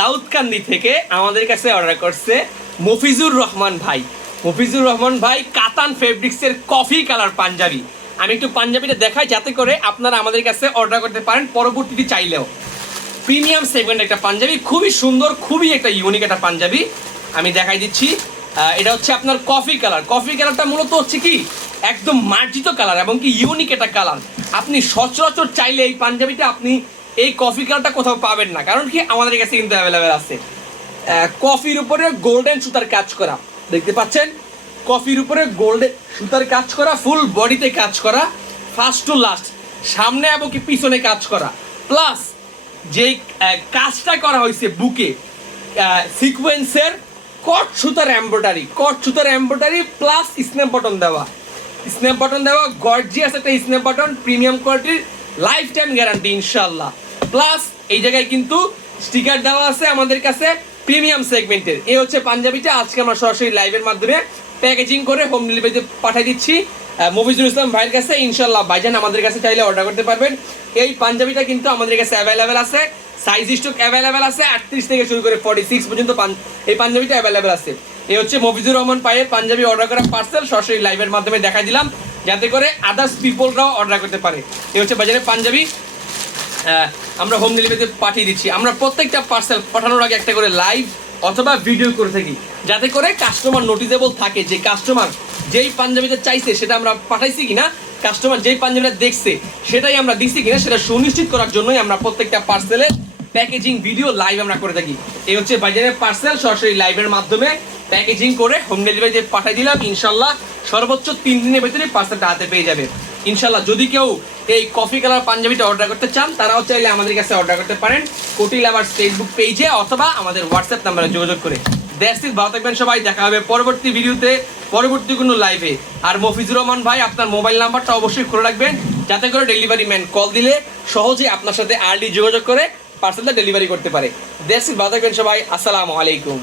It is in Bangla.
দাউদকান্দি থেকে আমাদের কাছে অর্ডার করছে মফিজুর রহমান ভাই। মফিজুর রহমান ভাই কাতান ফেব্রিক্সের কফি কালার পাঞ্জাবি। আমি একটু পাঞ্জাবিটা দেখাই যাতে করে আপনারা আমাদের কাছে অর্ডার করতে পারেন পরবর্তীতে চাইলেও। প্রিমিয়াম সেগমেন্ট একটা পাঞ্জাবি, খুবই সুন্দর, খুবই একটা ইউনিক একটা পাঞ্জাবি। আমি দেখাই দিচ্ছি, এটা হচ্ছে আপনার কফি কালার। কফি কালারটা মূলত হচ্ছে কি একদম মার্জিত কালার এবং কি ইউনিক একটা কালার। আপনি সচরাচর চাইলে এই পাঞ্জাবিটা আপনি এই কফি কালারটা কোথাও পাবেন না, কারণ কি আমাদের কাছে কিন্তু অ্যাভেলেবেল আছে। কফির উপরে গোল্ডেন সুতার কাজ করা, দেখতে পাচ্ছেন, কফির উপরে গোল্ডেন সুতার কাজ করা, ফুল বডিতে কাজ করা, ফার্স্ট টু লাস্ট, সামনে এবং কি পিছনে কাজ করা, প্লাস যেই কাজটা করা হয়েছে বুকে সিকোয়েন্সের কট সুতার এমব্রয়ডারি প্লাস স্ন্যাপ বাটন দেওয়া গর্জিয়াস একটা স্ন্যাপ বাটন, প্রিমিয়াম কোয়ালিটির, লাইফ টাইম গ্যারান্টি ইনশাল্লাহ। প্লাস এই জায়গায় কিন্তু স্টিকার দেওয়া আছে আমাদের কাছে প্রিমিয়াম সেগমেন্টের। এই হচ্ছে পাঞ্জাবিটা আজকে আমরা সরাসরি লাইভের মাধ্যমে প্যাকেজিং করে হোম ডেলিভারিতে পাঠিয়ে দিচ্ছি মফিজুল ইসলাম ভাইয়ের কাছে। ইনশাল্লাহ ভাইজান আমাদের কাছে চাইলে অর্ডার করতে পারবেন। এই পাঞ্জাবিটা কিন্তু আমাদের কাছে অ্যাভেলেবেল আছে, সাইজ স্টক অ্যাভেলেবেল আছে, 38 থেকে শুরু করে 46 পর্যন্ত এই পাঞ্জাবিটা অ্যাভেলেবেল আছে। এই হচ্ছে মফিজুর রহমান ভাইয়ের পাঞ্জাবি অর্ডার করা পার্সেল, সরাসরি লাইভের মাধ্যমে দেখা দিলাম যাতে করে আদার্স পিপলরাও অর্ডার করতে পারে। এই হচ্ছে বাজারের পাঞ্জাবি, আমরা হোম ডেলিভারিতে পাঠিয়ে দিচ্ছি। আমরা প্রত্যেকটা পার্সেল পাঠানোর আগে একটা করে লাইভ অথবা ভিডিও করে থাকি যাতে করে কাস্টমার নোটিসেবল থাকে যে কাস্টমার যেই পাঞ্জাবিটা চাইছে সেটা আমরা পাঠাইছি কিনা, কাস্টমার যেই পাঞ্জাবিটা দেখছে সেটাই আমরা দিচ্ছি কিনা সেটা সুনিশ্চিত করার জন্যই আমরা প্রত্যেকটা পার্সেলের প্যাকেজিং ভিডিও লাইভ আমরা করে থাকি। এই হচ্ছে বাজারের পার্সেল, সরাসরি লাইভের মাধ্যমে প্যাকেজিং করে হোম ডেলিভারিতে পাঠিয়ে দিলাম। ইনশাল্লাহ সর্বোচ্চ 3 দিনের ভেতরে পার্সেলটা হাতে পেয়ে যাবে ইনশাল্লাহ। যদি কেউ এই কফি কালার পাঞ্জাবিটা অর্ডার করতে চান তারাও চাইলে আমাদের কাছে অর্ডার করতে পারেন কোটি লাভার্স ফেসবুক পেজে অথবা আমাদের হোয়াটসঅ্যাপ নাম্বারে যোগাযোগ করে। দ্যাটস ইট, ভালো থাকবেন সবাই, দেখা হবে পরবর্তী ভিডিওতে, পরবর্তী কোনো লাইভে। আর মফিজুর রহমান ভাই আপনার মোবাইল নাম্বারটা অবশ্যই খুলে রাখবেন যাতে করে ডেলিভারি ম্যান কল দিলে সহজে আপনার সাথে আর্লি যোগাযোগ করে পার্সেলটা ডেলিভারি করতে পারে। দ্যাটস ইট, ভালো থাকবেন সবাই, আসসালামু আলাইকুম।